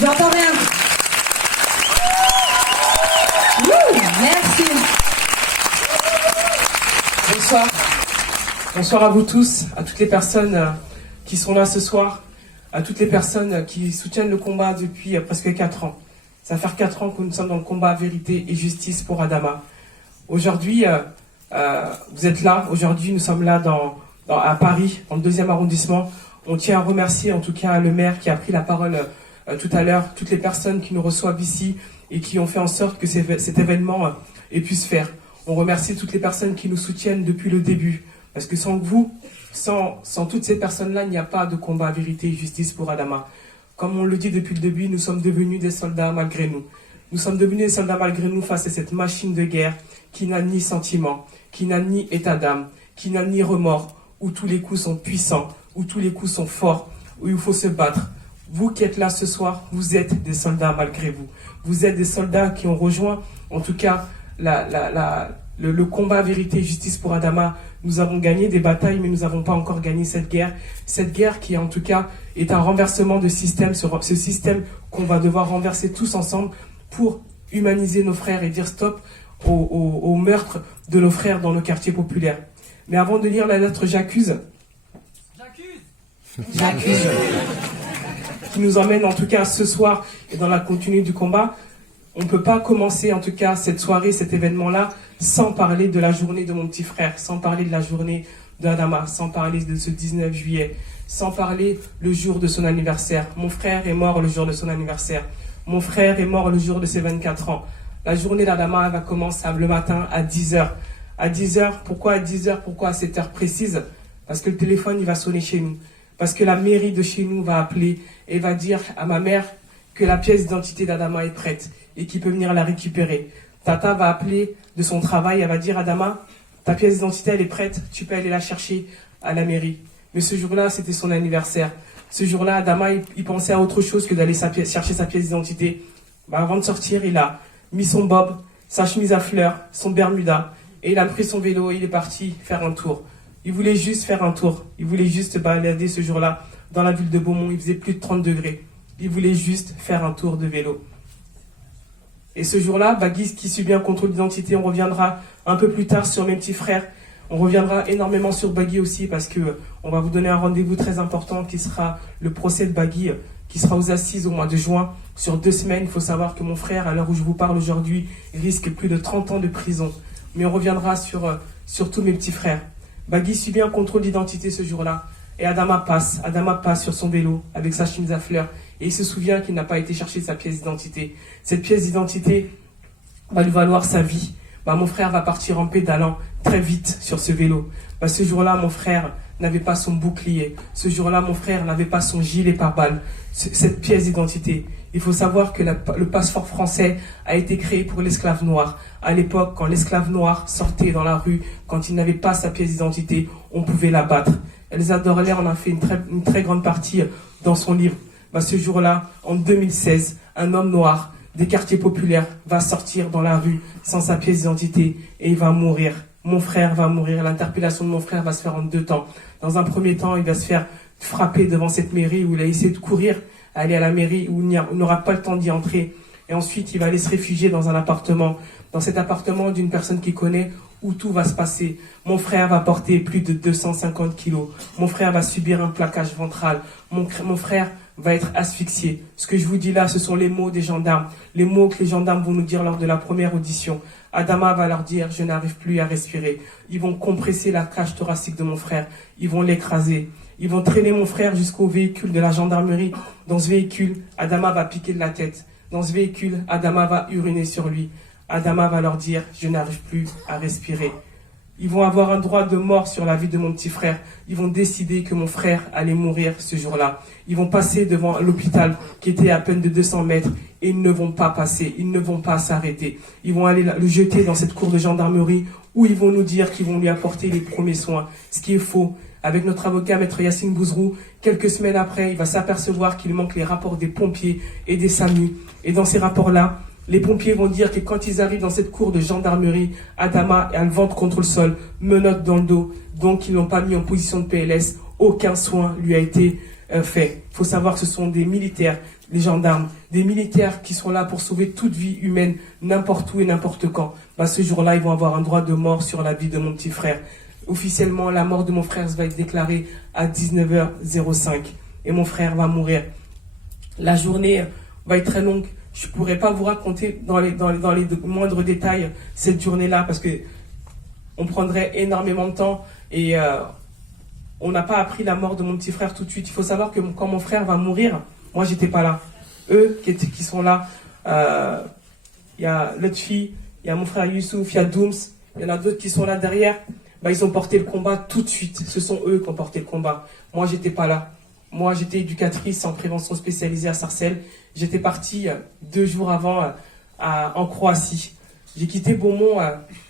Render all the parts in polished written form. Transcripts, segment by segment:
J'entends rien. Merci. Bonsoir. Bonsoir à vous tous, à toutes les personnes qui sont là ce soir, à toutes les personnes qui soutiennent le combat depuis presque 4 ans. Ça fait 4 ans que nous sommes dans le combat vérité et justice pour Adama. Aujourd'hui, vous êtes là. Aujourd'hui, nous sommes là à Paris, dans le 2e arrondissement. On tient à remercier en tout cas le maire qui a pris la parole tout à l'heure, toutes les personnes qui nous reçoivent ici et qui ont fait en sorte que cet événement pu se faire. On remercie toutes les personnes qui nous soutiennent depuis le début. Parce que sans vous, sans toutes ces personnes-là, il n'y a pas de combat vérité et justice pour Adama. Comme on le dit depuis le début, nous sommes devenus des soldats malgré nous. Nous sommes devenus des soldats malgré nous face à cette machine de guerre qui n'a ni sentiment, qui n'a ni état d'âme, qui n'a ni remords, où tous les coups sont puissants, où tous les coups sont forts, où il faut se battre. Vous qui êtes là ce soir, vous êtes des soldats malgré vous. Vous êtes des soldats qui ont rejoint, en tout cas, le combat vérité et justice pour Adama. Nous avons gagné des batailles, mais nous n'avons pas encore gagné cette guerre. Cette guerre qui, en tout cas, est un renversement de système, ce système qu'on va devoir renverser tous ensemble pour humaniser nos frères et dire stop au meurtre de nos frères dans nos quartiers populaires. Mais avant de lire la lettre J'accuse, qui nous emmène en tout cas ce soir et dans la continuité du combat, on ne peut pas commencer en tout cas cette soirée, cet événement-là, sans parler de la journée de mon petit frère, sans parler de la journée d'Adama, sans parler de ce 19 juillet, sans parler le jour de son anniversaire. Mon frère est mort le jour de son anniversaire. Mon frère est mort le jour de ses 24 ans. La journée d'Adama va commencer le matin à 10h. À 10h, pourquoi à 10h, pourquoi à cette heure précise? Parce que le téléphone, il va sonner chez nous. Parce que la mairie de chez nous va appeler et va dire à ma mère que la pièce d'identité d'Adama est prête et qu'il peut venir la récupérer. Tata va appeler de son travail, elle va dire Adama, ta pièce d'identité elle est prête, tu peux aller la chercher à la mairie. Mais ce jour-là, c'était son anniversaire. Ce jour-là, Adama, il pensait à autre chose que d'aller chercher sa pièce d'identité. Avant de sortir, il a mis son bob, sa chemise à fleurs, son bermuda, et il a pris son vélo et il est parti faire un tour. Il voulait juste faire un tour. Il voulait juste se balader ce jour-là dans la ville de Beaumont. Il faisait plus de 30 degrés. Il voulait juste faire un tour de vélo. Et ce jour-là, Bagui qui subit un contrôle d'identité, on reviendra un peu plus tard sur mes petits frères. On reviendra énormément sur Bagui aussi parce que on va vous donner un rendez-vous très important qui sera le procès de Bagui, qui sera aux assises au mois de juin. Sur 2 semaines, il faut savoir que mon frère, à l'heure où je vous parle aujourd'hui, risque plus de 30 ans de prison. Mais on reviendra sur tous mes petits frères. Bagui subit un contrôle d'identité ce jour-là. Et Adama passe sur son vélo avec sa chemise à fleurs. Et il se souvient qu'il n'a pas été chercher sa pièce d'identité. Cette pièce d'identité va lui valoir sa vie. Mon frère va partir en pédalant très vite sur ce vélo. Ce jour-là, mon frère n'avait pas son bouclier. Ce jour-là, mon frère n'avait pas son gilet pare-balles. Cette pièce d'identité. Il faut savoir que le passeport français a été créé pour l'esclave noir. À l'époque, quand l'esclave noir sortait dans la rue, quand il n'avait pas sa pièce d'identité, on pouvait l'abattre. Elsa Dorler en a fait une très grande partie dans son livre. Ce jour-là, en 2016, un homme noir des quartiers populaires va sortir dans la rue sans sa pièce d'identité et il va mourir. Mon frère va mourir. L'interpellation de mon frère va se faire en 2 temps. Dans un premier temps, il va se faire frapper devant cette mairie où il a essayé de courir, aller à la mairie où il n'aura pas le temps d'y entrer. Et ensuite, il va aller se réfugier dans un appartement. Dans cet appartement d'une personne qu'il connaît, où tout va se passer. Mon frère va porter plus de 250 kilos. Mon frère va subir un plaquage ventral. Mon frère va être asphyxié. Ce que je vous dis là, ce sont les mots des gendarmes. Les mots que les gendarmes vont nous dire lors de la première audition. Adama va leur dire « je n'arrive plus à respirer ». Ils vont compresser la cage thoracique de mon frère. Ils vont l'écraser. Ils vont traîner mon frère jusqu'au véhicule de la gendarmerie. Dans ce véhicule, Adama va piquer de la tête. Dans ce véhicule, Adama va uriner sur lui. Adama va leur dire « je n'arrive plus à respirer ». Ils vont avoir un droit de mort sur la vie de mon petit frère. Ils vont décider que mon frère allait mourir ce jour-là. Ils vont passer devant l'hôpital qui était à peine de 200 mètres et ils ne vont pas passer, ils ne vont pas s'arrêter. Ils vont aller le jeter dans cette cour de gendarmerie où ils vont nous dire qu'ils vont lui apporter les premiers soins. Ce qui est faux. Avec notre avocat, maître Yassine Bouzrou, quelques semaines après, il va s'apercevoir qu'il manque les rapports des pompiers et des SAMU. Et dans ces rapports-là, les pompiers vont dire que quand ils arrivent dans cette cour de gendarmerie, Adama a le ventre contre le sol, menottes dans le dos, donc ils l'ont pas mis en position de PLS. Aucun soin lui a été fait. Il faut savoir que ce sont des militaires, les gendarmes, des militaires qui sont là pour sauver toute vie humaine, n'importe où et n'importe quand, ce jour-là, ils vont avoir un droit de mort sur la vie de mon petit frère. Officiellement, la mort de mon frère va être déclarée à 19h05 et mon frère va mourir. La journée va être très longue. Je ne pourrais pas vous raconter dans les moindres détails cette journée-là parce que on prendrait énormément de temps et on n'a pas appris la mort de mon petit frère tout de suite. Il faut savoir que quand mon frère va mourir, moi, j'étais pas là. Eux qui sont là, il y a Lutfi, il y a mon frère Youssouf, il y a Dooms, il y en a d'autres qui sont là derrière. Ils ont porté le combat tout de suite. Ce sont eux qui ont porté le combat. Moi, j'étais pas là. Moi, j'étais éducatrice en prévention spécialisée à Sarcelles. J'étais partie 2 jours avant en Croatie. J'ai quitté Beaumont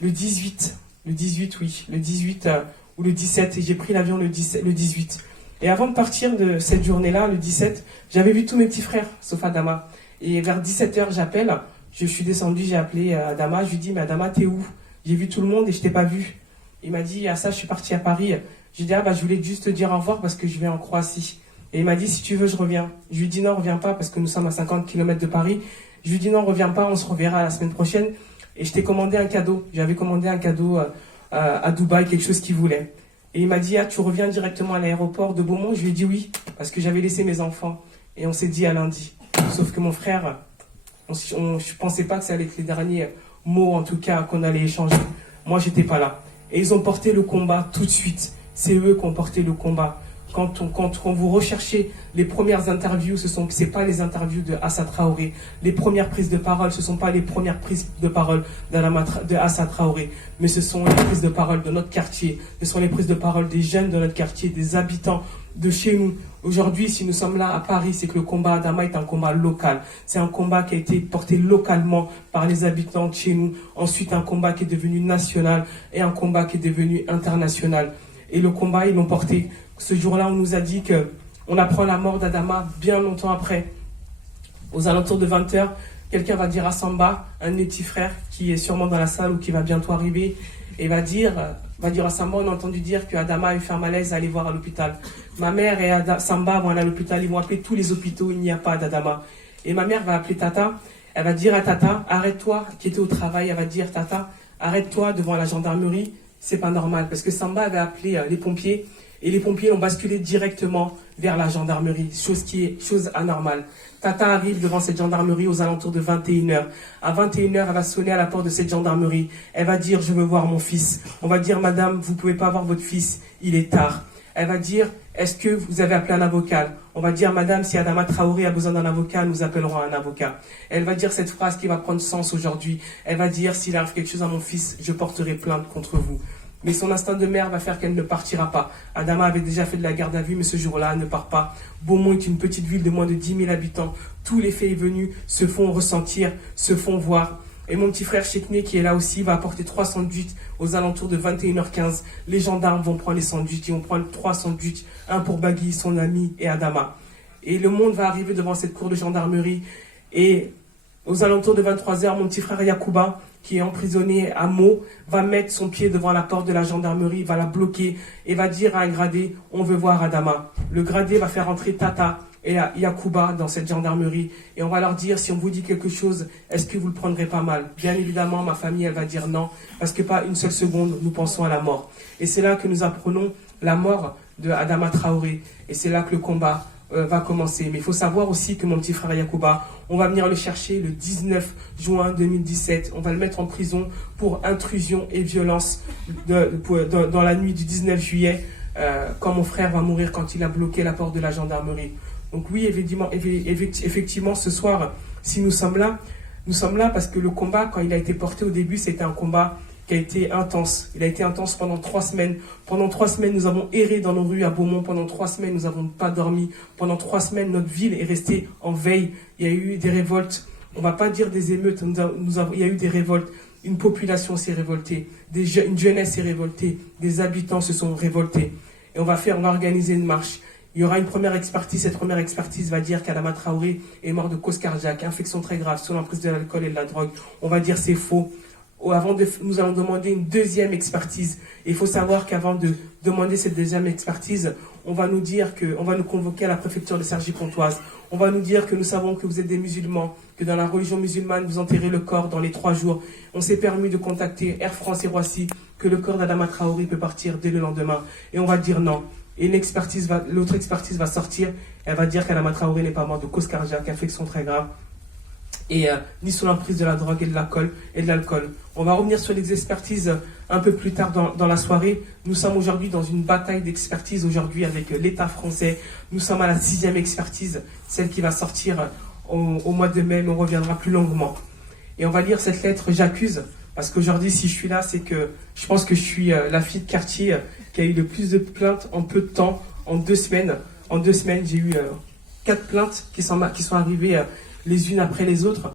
le 18. Le 18, oui. Le 18 ou le 17. Et j'ai pris l'avion le 18. Et avant de partir de cette journée-là, le 17, j'avais vu tous mes petits frères, sauf Adama. Et vers 17h, j'appelle. Je suis descendu, j'ai appelé Adama. Je lui dis, mais Adama, t'es où? J'ai vu tout le monde et je t'ai pas vu. Il m'a dit, je suis parti à Paris. J'ai dit, je voulais juste te dire au revoir parce que je vais en Croatie. Et il m'a dit, si tu veux, je reviens. Je lui ai dit, non, reviens pas parce que nous sommes à 50 km de Paris. Je lui ai dit, non, reviens pas, on se reverra la semaine prochaine. Et je t'ai commandé un cadeau. J'avais commandé un cadeau à Dubaï, quelque chose qu'il voulait. Et il m'a dit, tu reviens directement à l'aéroport de Beaumont? Je lui ai dit oui, parce que j'avais laissé mes enfants. Et on s'est dit à lundi. Sauf que mon frère, je ne pensais pas que ça allait être les derniers mots, en tout cas, qu'on allait échanger. Moi, j'étais pas là. Et ils ont porté le combat tout de suite. C'est eux qui ont porté le combat. Quand vous recherchez les premières interviews, c'est pas les interviews de Assa Traoré. Les premières prises de parole, ce sont pas les premières prises de parole de Assa Traoré, mais ce sont les prises de parole de notre quartier. Ce sont les prises de parole des jeunes de notre quartier, des habitants de chez nous. Aujourd'hui, si nous sommes là à Paris, c'est que le combat Adama est un combat local. C'est un combat qui a été porté localement par les habitants de chez nous. Ensuite, un combat qui est devenu national et un combat qui est devenu international. Et le combat, ils l'ont porté. Ce jour-là, on nous a dit qu'on apprend la mort d'Adama bien longtemps après. Aux alentours de 20h, quelqu'un va dire à Samba, un de mes petits frères qui est sûrement dans la salle ou qui va bientôt arriver, et va dire à Samba, on a entendu dire que Adama a eu fait un malaise à aller voir à l'hôpital. Ma mère et Samba vont aller à l'hôpital, ils vont appeler tous les hôpitaux, il n'y a pas d'Adama. Et ma mère va appeler Tata, elle va dire à Tata, arrête-toi, qui était au travail, elle va dire, Tata, arrête-toi devant la gendarmerie, c'est pas normal. Parce que Samba avait appelé les pompiers, et les pompiers l'ont basculé directement vers la gendarmerie, chose anormale. Tata arrive devant cette gendarmerie aux alentours de 21h. À 21h, elle va sonner à la porte de cette gendarmerie. Elle va dire, je veux voir mon fils. On va dire, madame, vous ne pouvez pas voir votre fils, il est tard. Elle va dire, est-ce que vous avez appelé un avocat? On va dire, madame, si Adama Traoré a besoin d'un avocat, nous appellerons un avocat. Elle va dire cette phrase qui va prendre sens aujourd'hui. Elle va dire, s'il arrive quelque chose à mon fils, je porterai plainte contre vous. Mais son instinct de mère va faire qu'elle ne partira pas. Adama avait déjà fait de la garde à vue, mais ce jour-là, elle ne part pas. Beaumont est une petite ville de moins de 10 000 habitants. Tous les faits et venus se font ressentir, se font voir. Et mon petit frère Chekné, qui est là aussi, va apporter 3 sandwichs aux alentours de 21h15. Les gendarmes vont prendre les sandwichs. Ils vont prendre 3 sandwichs, un pour Bagui, son ami, et Adama. Et le monde va arriver devant cette cour de gendarmerie. Et aux alentours de 23h, mon petit frère Yacouba, qui est emprisonné à Meaux, va mettre son pied devant la porte de la gendarmerie, va la bloquer et va dire à un gradé, on veut voir Adama. Le gradé va faire entrer Tata et Yacouba dans cette gendarmerie et on va leur dire, si on vous dit quelque chose, est-ce que vous le prendrez pas mal? Bien évidemment, ma famille, elle va dire non, parce que pas une seule seconde, nous pensons à la mort. Et c'est là que nous apprenons la mort de Adama Traoré et c'est là que le combat va commencer. Mais il faut savoir aussi que mon petit frère Yacouba, on va venir le chercher le 19 juin 2017. On va le mettre en prison pour intrusion et violence dans la nuit du 19 juillet, quand mon frère va mourir quand il a bloqué la porte de la gendarmerie. Donc oui, effectivement, ce soir, si nous sommes là parce que le combat, quand il a été porté au début, c'était un combat qui a été intense. Il a été intense pendant 3 semaines. Pendant 3 semaines, nous avons erré dans nos rues à Beaumont. Pendant 3 semaines, nous n'avons pas dormi. Pendant 3 semaines, notre ville est restée en veille. Il y a eu des révoltes. On ne va pas dire des émeutes. Il y a eu des révoltes. Une population s'est révoltée. Une jeunesse s'est révoltée. Des habitants se sont révoltés. Et on va organiser une marche. Il y aura une première expertise. Cette première expertise va dire qu'Adama Traoré est mort de cause cardiaque, infection très grave, sous l'emprise de l'alcool et de la drogue. On va dire c'est faux. Nous allons demander une deuxième expertise. Et il faut savoir qu'avant de demander cette deuxième expertise, on va nous convoquer à la préfecture de Cergy-Pontoise. On va nous dire que nous savons que vous êtes des musulmans, que dans la religion musulmane, vous enterrez le corps dans les 3 jours. On s'est permis de contacter Air France et Roissy, que le corps d'Adama Traoré peut partir dès le lendemain. Et on va dire non. Et l'autre expertise va sortir, elle va dire qu'Adama Traoré n'est pas mort de cause cardiaque, infection très grave, et ni sous l'emprise de la drogue et de l'alcool. On va revenir sur les expertises un peu plus tard dans la soirée. Nous sommes aujourd'hui dans une bataille d'expertise aujourd'hui avec l'État français. Nous sommes à la 6e expertise, celle qui va sortir au mois de mai, mais on reviendra plus longuement. Et on va lire cette lettre « J'accuse », parce qu'aujourd'hui, si je suis là, c'est que je pense que je suis la fille de quartier qui a eu le plus de plaintes en peu de temps, en 2 semaines. En 2 semaines, j'ai eu 4 plaintes qui sont arrivées les unes après les autres.